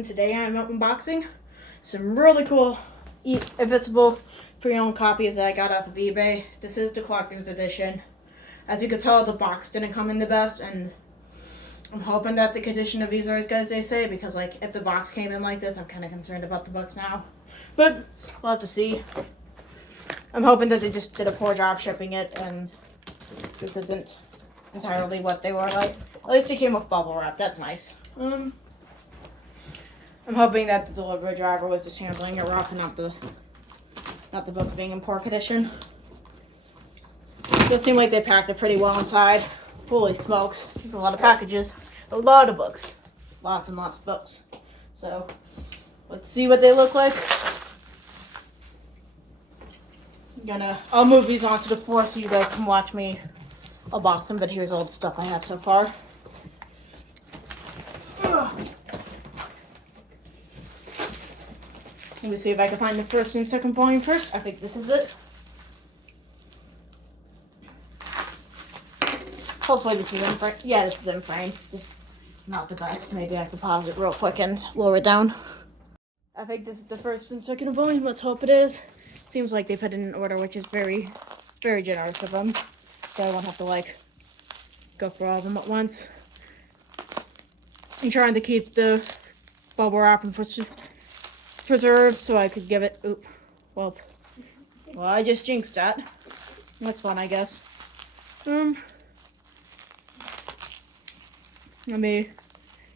and today I'm unboxing some really cool Invincible pre-owned copies that I got off of eBay. This is the collector's edition. As you can tell, the box didn't come in the best, and I'm hoping that the condition of these are as good as they say, because like if the box came in like this, I'm kind of concerned about the books now. But we'll have to see. I'm hoping that they just did a poor job shipping it, and this isn't entirely what they were like. At least it came with bubble wrap. That's nice. I'm hoping that the delivery driver was just handling it rough and not the books being in poor condition. It does seem like they packed it pretty well inside. Holy smokes, there's a lot of packages, a lot of books, lots and lots of books. So let's see what they look like. I'll move these onto the floor so you guys can watch me unbox them, but here's all the stuff I have so far. Let me see if I can find the first and second volume first. I think this is it. Hopefully this is in frame. Yeah, this is in frame. Just not the best. Maybe I can pause it real quick and lower it down. I think this is the first and second volume. Let's hope it is. Seems like they put it in order, which is very, very generous of them. So I won't have to like go through all of them at once. I'm trying to keep the bubble wrap and preserved so I could give it. Oop. Well, I just jinxed that. That's fun, I guess. Let me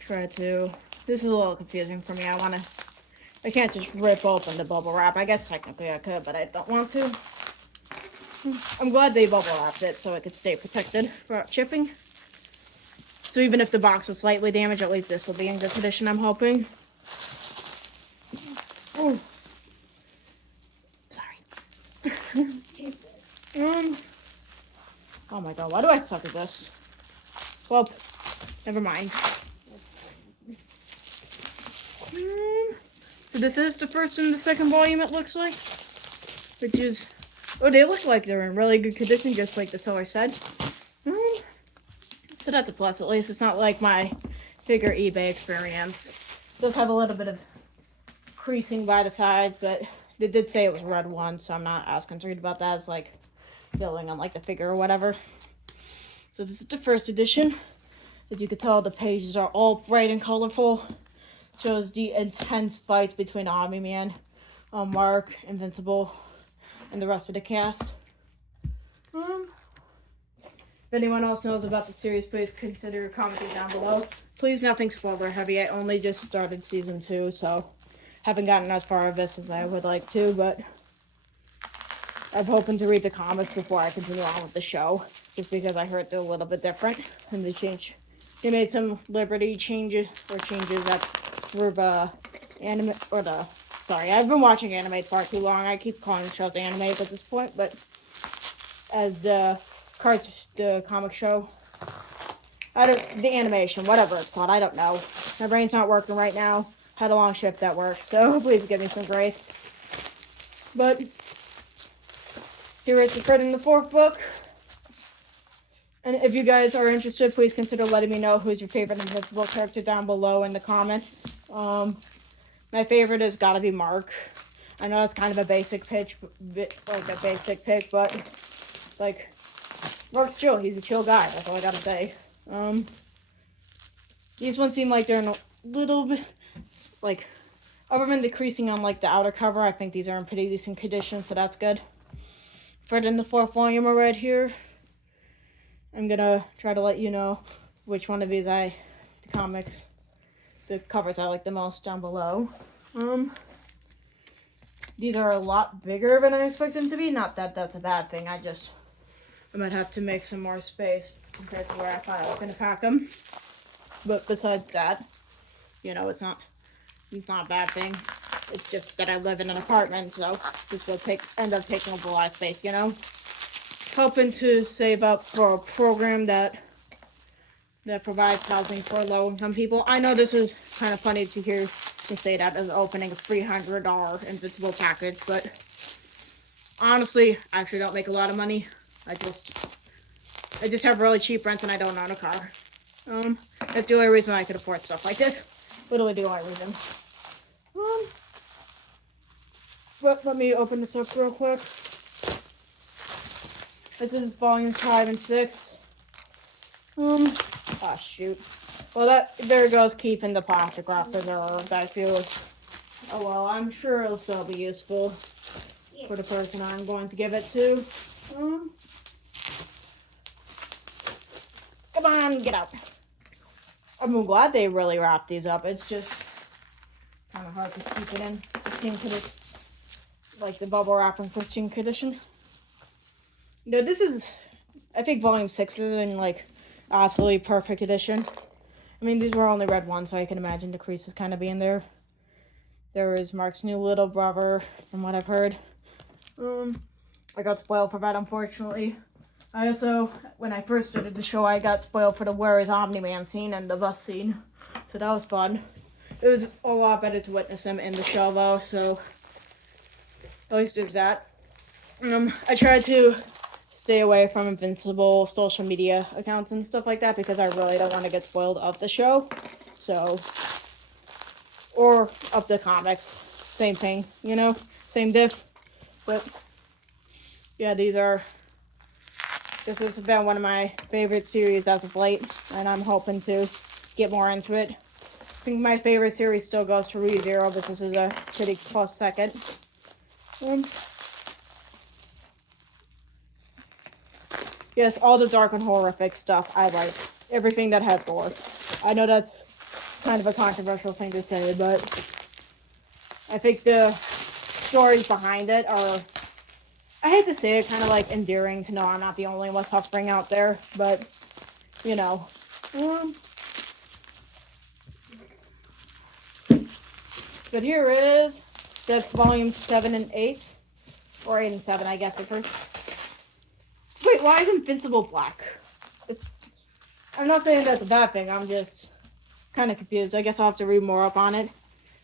try to. This is a little confusing for me. I can't just rip open the bubble wrap. I guess technically I could, but I don't want to. I'm glad they bubble wrapped it so it could stay protected for chipping. So even if the box was slightly damaged, at least this will be in good condition, I'm hoping. Oh. Sorry. Oh my god, why do I suck at this? Well, never mind. So this is the first and the second volume, it looks like. Which is... Oh, they look like they're in really good condition, just like the seller said. So that's a plus, at least. It's not like my bigger eBay experience. It does have a little bit of creasing by the sides, but they did say it was red one, so I'm not as concerned about that as like building on like the figure or whatever. So this is the first edition. As you can tell, the pages are all bright and colorful. Shows the intense fights between Omni-Man, Mark, Invincible, and the rest of the cast. If anyone else knows about the series, please consider commenting down below. Please, nothing spoiler heavy. I only just started season 2, so haven't gotten as far of this as I would like to, but I'm hoping to read the comics before I continue on with the show, just because I heard they're a little bit different, and they made some liberty changes that were sorry, I've been watching anime far too long. I keep calling shows anime at this point, but as the comic show, the animation, whatever it's called, I don't know. My brain's not working right now. Had a long shift at work, so please give me some grace. But here is the third and the fourth book. And if you guys are interested, please consider letting me know who's your favorite Invincible character down below in the comments. My favorite has got to be Mark. I know that's kind of a basic pick, but like Mark's chill. He's a chill guy. That's all I gotta say. These ones seem like they're in a little bit like, other than the creasing on like the outer cover, I think these are in pretty decent condition, so that's good. Third and the fourth volume are right here. I'm gonna try to let you know which one of these the covers I like the most down below. These are a lot bigger than I expect them to be. Not that that's a bad thing. I might have to make some more space compared to where I thought I was gonna pack them. But besides that, you know, it's not a bad thing. It's just that I live in an apartment, so this will end up taking up a lot of space, you know. Hoping to save up for a program that provides housing for low-income people. I know this is kind of funny to hear me say that as opening a $300 Invincible package, but honestly, I actually don't make a lot of money. I just have really cheap rent and I don't own a car. That's the only reason I could afford stuff like this. Literally the only reason. But let me open this up real quick. This is volumes 5 and 6. Ah, shoot. Well, there goes keeping the plastic wrap preserved. I feel, oh well, I'm sure it'll still be useful for the person I'm going to give it to. Come on, get out. I'm glad they really wrapped these up. It's just kind of hard to keep it in pristine condition, like the bubble wrap in pristine condition. You know, this is, I think volume 6 is in like absolutely perfect condition. I mean, these were only red ones, so I can imagine the creases kind of being there. There is Mark's new little brother, from what I've heard. I got spoiled for that, unfortunately. I also, when I first started the show, I got spoiled for the Where is Omni-Man scene and the bus scene. So that was fun. It was a lot better to witness him in the show, though, so at least there's that. I tried to stay away from Invincible social media accounts and stuff like that because I really don't want to get spoiled of the show. So, or of the comics. Same thing, you know? Same diff. But, yeah, this has been one of my favorite series as of late, and I'm hoping to get more into it. I think my favorite series still goes to ReZero, but this is a pretty close second. Yes, all the dark and horrific stuff I like. Everything that has gore. I know that's kind of a controversial thing to say, but I think the stories behind it are, I hate to say it, kind of like endearing to know I'm not the only one suffering out there, but, you know. But here is that's volume 7 and 8, or 8 and 7, I guess, at first. Wait, why is Invincible black? I'm not saying that's a bad thing, I'm just kind of confused. I guess I'll have to read more up on it.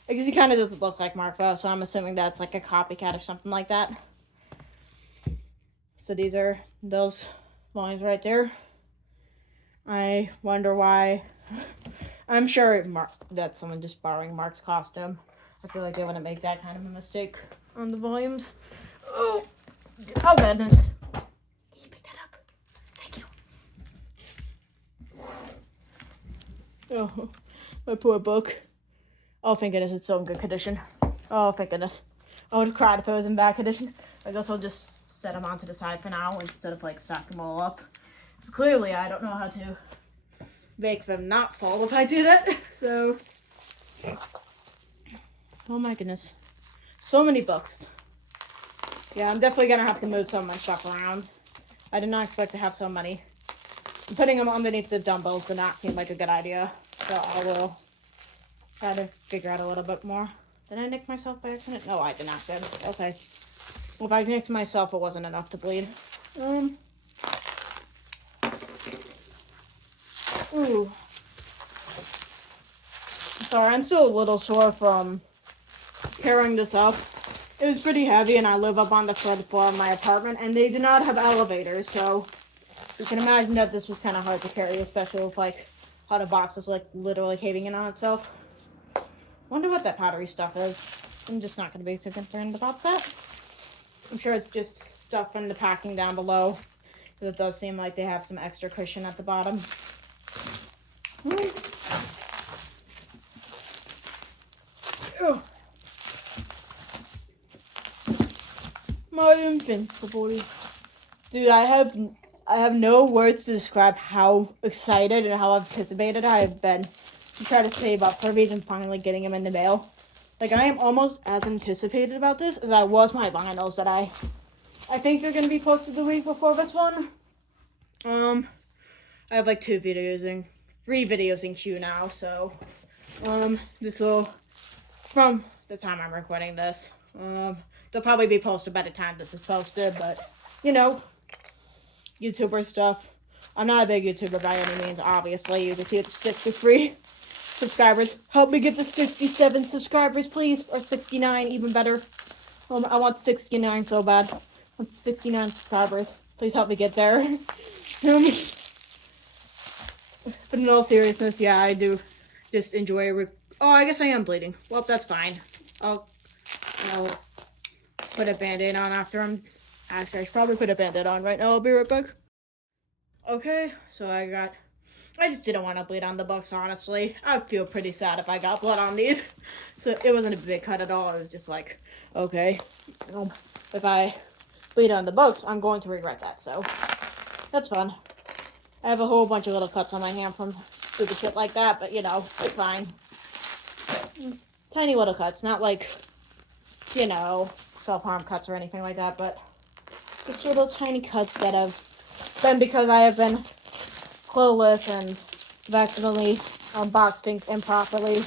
I guess he kind of doesn't look like Mark, though, so I'm assuming that's like a copycat or something like that. So these are those volumes right there. I wonder why. I'm sure that's someone just borrowing Mark's costume. I feel like they wouldn't make that kind of a mistake on the volumes. Oh goodness. Can you pick that up? Thank you. Oh, my poor book. Oh, thank goodness it's so in good condition. Oh, thank goodness. I would have cried if it was in bad condition. I guess I'll just set them onto the side for now instead of like stacking them all up. Because clearly I don't know how to make them not fall if I do that. So, oh my goodness. So many books. Yeah, I'm definitely going to have to move some of my stuff around. I did not expect to have so many. Putting them underneath the dumbbells did not seem like a good idea. So I will try to figure out a little bit more. Did I nick myself by accident? No, I did not. Good. Okay. Well, if I nicked myself, it wasn't enough to bleed. Ooh. Sorry, I'm still a little sore from carrying this up. It was pretty heavy, and I live up on the third floor of my apartment, and they do not have elevators, so you can imagine that this was kind of hard to carry, especially with, like, how the box is, like, literally caving in on itself. Wonder what that powdery stuff is. I'm just not going to be too concerned about that. I'm sure it's just stuff from the packing down below, because it does seem like they have some extra cushion at the bottom. Oh. My Invincible. Dude, I have no words to describe how excited and how anticipated I have been to try to save up for these and finally getting them in the mail. Like, I am almost as anticipated about this as I was my vinyls that I think they're going to be posted the week before this one. I have like 3 videos in queue now, so, this will, from the time I'm recording this, they'll probably be posted by the time this is posted, but, you know, YouTuber stuff. I'm not a big YouTuber by any means, obviously. You can see it's 63 subscribers. Help me get to 67 subscribers, please, or 69, even better. I want 69 so bad. I want 69 subscribers. Please help me get there. But in all seriousness, yeah, I do just enjoy Oh, I guess I am bleeding. Well, that's fine. I'll put a band-aid on after I'm... Actually, I should probably put a band-aid on right now. I'll be right back. Okay, so I just didn't want to bleed on the books, honestly. I'd feel pretty sad if I got blood on these. So it wasn't a big cut at all. It was just like, okay, if I bleed on the books, I'm going to regret that. So that's fun. I have a whole bunch of little cuts on my hand from stupid shit like that, but you know, it's fine. Tiny little cuts, not like, you know, self-harm cuts or anything like that, but just little tiny cuts that have been because I have been clueless and have accidentally unboxed things improperly.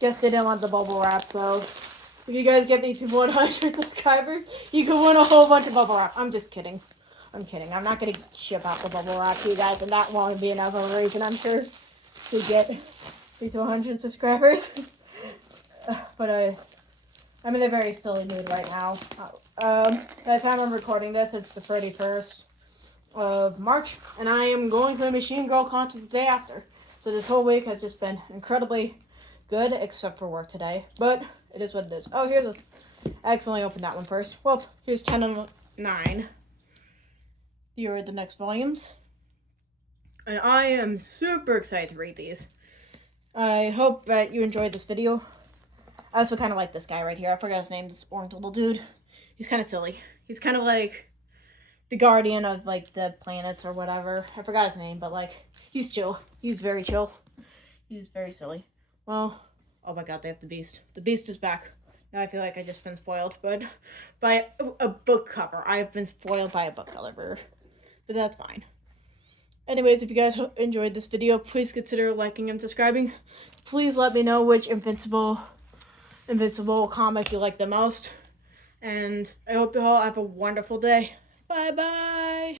Guess they didn't want the bubble wrap, so if you guys get me to 100 subscribers, you can win a whole bunch of bubble wrap. I'm just kidding. I'm kidding. I'm not going to ship out the bubble wrap to you guys, and that won't be another reason, I'm sure, to get me to 100 subscribers. But I'm in a very silly mood right now. By the time I'm recording this, it's the 31st of March, and I am going to a Machine Girl concert the day after. So this whole week has just been incredibly good, except for work today. But it is what it is. Oh, I accidentally opened that one first. Well, here's 10 and 9. Here are the next volumes. And I am super excited to read these. I hope that you enjoyed this video. I also kind of like this guy right here. I forgot his name. This orange little dude. He's kind of silly. He's kind of like the guardian of like the planets or whatever. I forgot his name, but like he's chill. He's very chill. He's very silly. Well, oh my god, they have the Beast. The Beast is back. Now I feel like I just been spoiled, but by a book cover. I've been spoiled by a book cover, but that's fine. Anyways, if you guys enjoyed this video, please consider liking and subscribing. Please let me know which Invincible comic you like the most. And I hope you all have a wonderful day. Bye-bye.